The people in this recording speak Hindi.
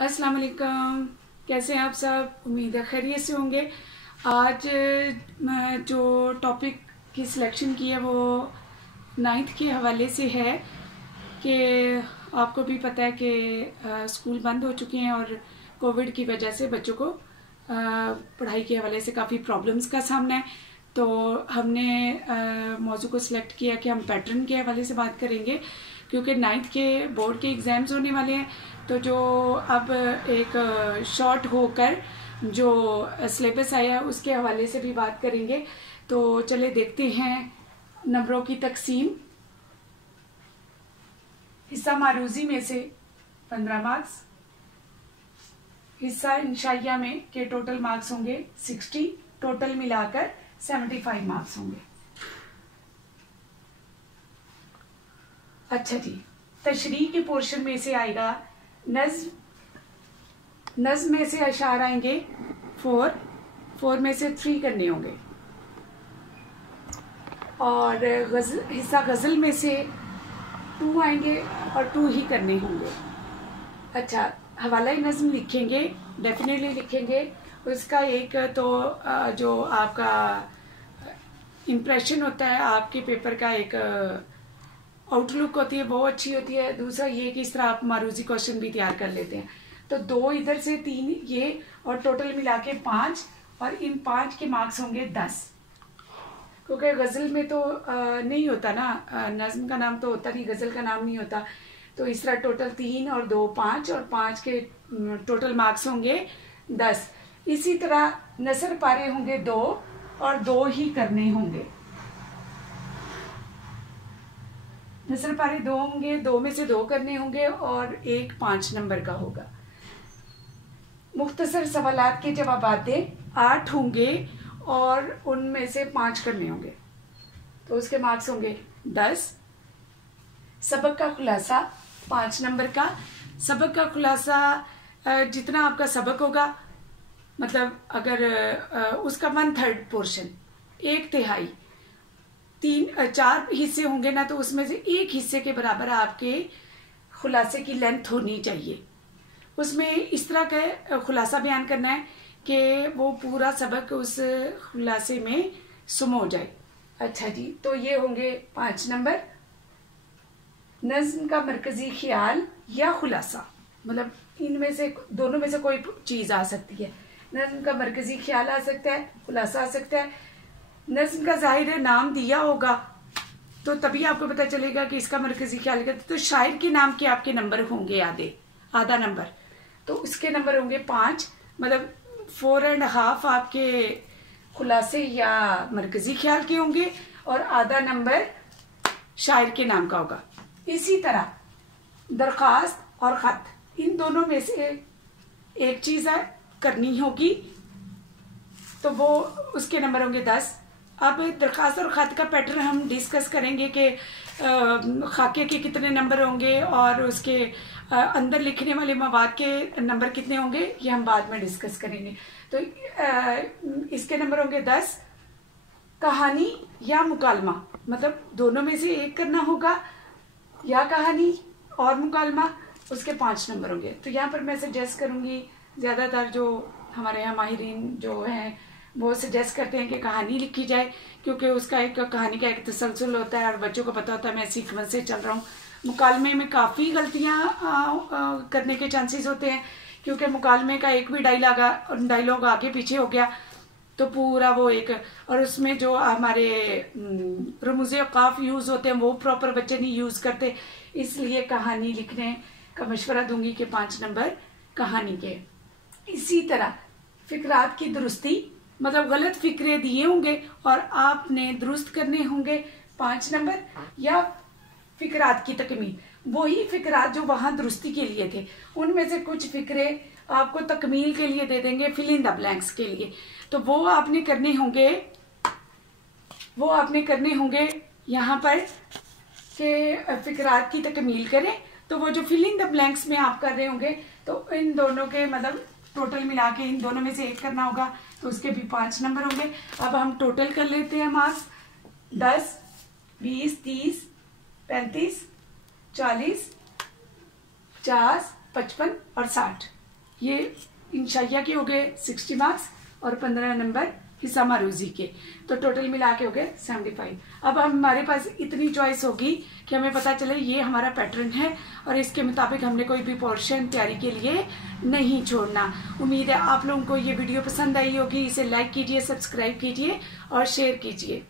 अस्सलाम वालेकुम। कैसे हैं आप सब? उम्मीद है खैरियत से होंगे। आज जो टॉपिक की सिलेक्शन की है वो 9th के हवाले से है कि आपको भी पता है कि स्कूल बंद हो चुके हैं और कोविड की वजह से बच्चों को पढ़ाई के हवाले से काफ़ी प्रॉब्लम्स का सामना है। तो हमने मौजू को सिलेक्ट किया कि हम पैटर्न के हवाले से बात करेंगे, क्योंकि 9th के बोर्ड के एग्ज़ाम्स होने वाले हैं। तो जो अब एक शॉर्ट होकर जो सिलेबस आया है उसके हवाले से भी बात करेंगे। तो चले देखते हैं नंबरों की तकसीम। हिस्सा मारूजी में से 15 मार्क्स, हिस्सा इंशाइया में के टोटल मार्क्स होंगे 60, टोटल मिलाकर 75 मार्क्स होंगे। अच्छा जी, तशरीह के पोर्शन में से आएगा नज़्म में से अशार आएंगे 4 में से 3 करने होंगे, और हिस्सा गज़ल में से 2 आएंगे और 2 ही करने होंगे। अच्छा, हवाला नज़्म लिखेंगे, डेफिनेटली लिखेंगे। उसका एक तो जो आपका इम्प्रेशन होता है आपके पेपर का, एक आउटलुक होती है, वो अच्छी होती है। दूसरा ये कि इस तरह आप मारूजी क्वेश्चन भी तैयार कर लेते हैं। तो 2 इधर से 3 ये, और टोटल मिला के 5, और इन 5 के मार्क्स होंगे 10। क्योंकि गज़ल में तो नहीं होता ना, नज़्म का नाम तो होता नहीं, गज़ल का नाम नहीं होता। तो इस तरह टोटल 3 और 2 5, और 5 के टोटल मार्क्स होंगे 10। इसी तरह नसर पारे होंगे 2, और 2 ही करने होंगे। नसर पारे 2 होंगे, 2 में से 2 करने होंगे, और एक 5 नंबर का होगा। मुख्तसर सवालात के जवाबात 8 होंगे, और उनमें से 5 करने होंगे, तो उसके मार्क्स होंगे 10। सबक का खुलासा 5 नंबर का। सबक का खुलासा जितना आपका सबक होगा, मतलब अगर उसका 1/3 पोर्शन, 1/3, 4 हिस्से होंगे ना, तो उसमें से 1 हिस्से के बराबर आपके खुलासे की लेंथ होनी चाहिए। उसमें इस तरह का खुलासा बयान करना है कि वो पूरा सबक उस खुलासे में समो जाए। अच्छा जी, तो ये होंगे 5 नंबर। नज़्म का मरकजी ख्याल या खुलासा, मतलब इनमें से दोनों में से कोई चीज आ सकती है। नज़्म का मरकजी ख्याल आ सकता है, खुलासा आ सकता है। नज़्म का ज़ाहिर नाम दिया होगा तो तभी आपको पता चलेगा कि इसका मरकजी ख्याल क्या। तो शायर के नाम के आपके नंबर होंगे आधा नंबर, तो उसके नंबर होंगे 5, मतलब 4.5 आपके खुलासे या मरकजी ख्याल के होंगे, और आधा नंबर शायर के नाम का होगा। इसी तरह दरख्वास्त और खत, इन दोनों में से एक चीज करनी होगी, तो वो उसके नंबर होंगे 10। अब दरख्वास्त और खत का पैटर्न हम डिस्कस करेंगे कि खाके के कितने नंबर होंगे और उसके अंदर लिखने वाले मवाद के नंबर कितने होंगे, ये हम बाद में डिस्कस करेंगे। तो इसके नंबर होंगे 10। कहानी या मुकालमा, मतलब दोनों में से एक करना होगा, या कहानी और मुकालमा, उसके 5 नंबर होंगे। तो यहाँ पर मैं सजेस्ट करूंगी, ज्यादातर जो हमारे यहाँ माहिरीन जो हैं वो सजेस्ट करते हैं कि कहानी लिखी जाए, क्योंकि उसका एक कहानी का एक तसलसल होता है और बच्चों को पता होता है मैं सीक्वेंस से चल रहा हूँ। मुकालमे में काफ़ी गलतियाँ करने के चांसेस होते हैं, क्योंकि मुकालमे का एक भी डायलॉग आगे पीछे हो गया तो पूरा वो एक, और उसमें जो हमारे रमूज़े औक़ाफ़ यूज़ होते हैं वो प्रॉपर बच्चे नहीं यूज़ करते। इसलिए कहानी लिखने का मशवरा दूंगी कि 5 नंबर कहानी के। इसी तरह फिक्रात की दुरुस्ती, मतलब गलत फिक्रे दिए होंगे और आपने दुरुस्त करने होंगे 5 नंबर, या फिक्रात की तकमील, वही फिक्रात जो वहां दुरुस्ती के लिए थे उनमें से कुछ फिक्रे आपको तकमील के लिए दे देंगे, फिल इन द ब्लैंक्स के लिए, तो वो आपने करने होंगे यहाँ पर कि फिक्रात की तकमील करें। तो वो जो फिल इन द ब्लैंक्स में आप कर रहे होंगे, तो इन दोनों के मतलब टोटल मिला के इन दोनों में से एक करना होगा, तो उसके भी 5 नंबर होंगे। अब हम टोटल कर लेते हैं मार्क्स। 10, 20, 30, 35, 40, 50, 55 और 60। ये इंशाइया के हो गए 60 मार्क्स और 15 नंबर हिस्सा मारूजी के, तो टोटल मिला के हो गए 75। अब हमारे पास इतनी चॉइस होगी कि हमें पता चले ये हमारा पैटर्न है और इसके मुताबिक हमने कोई भी पोर्शन तैयारी के लिए नहीं छोड़ना। उम्मीद है आप लोगों को ये वीडियो पसंद आई होगी। इसे लाइक कीजिए, सब्सक्राइब कीजिए और शेयर कीजिए।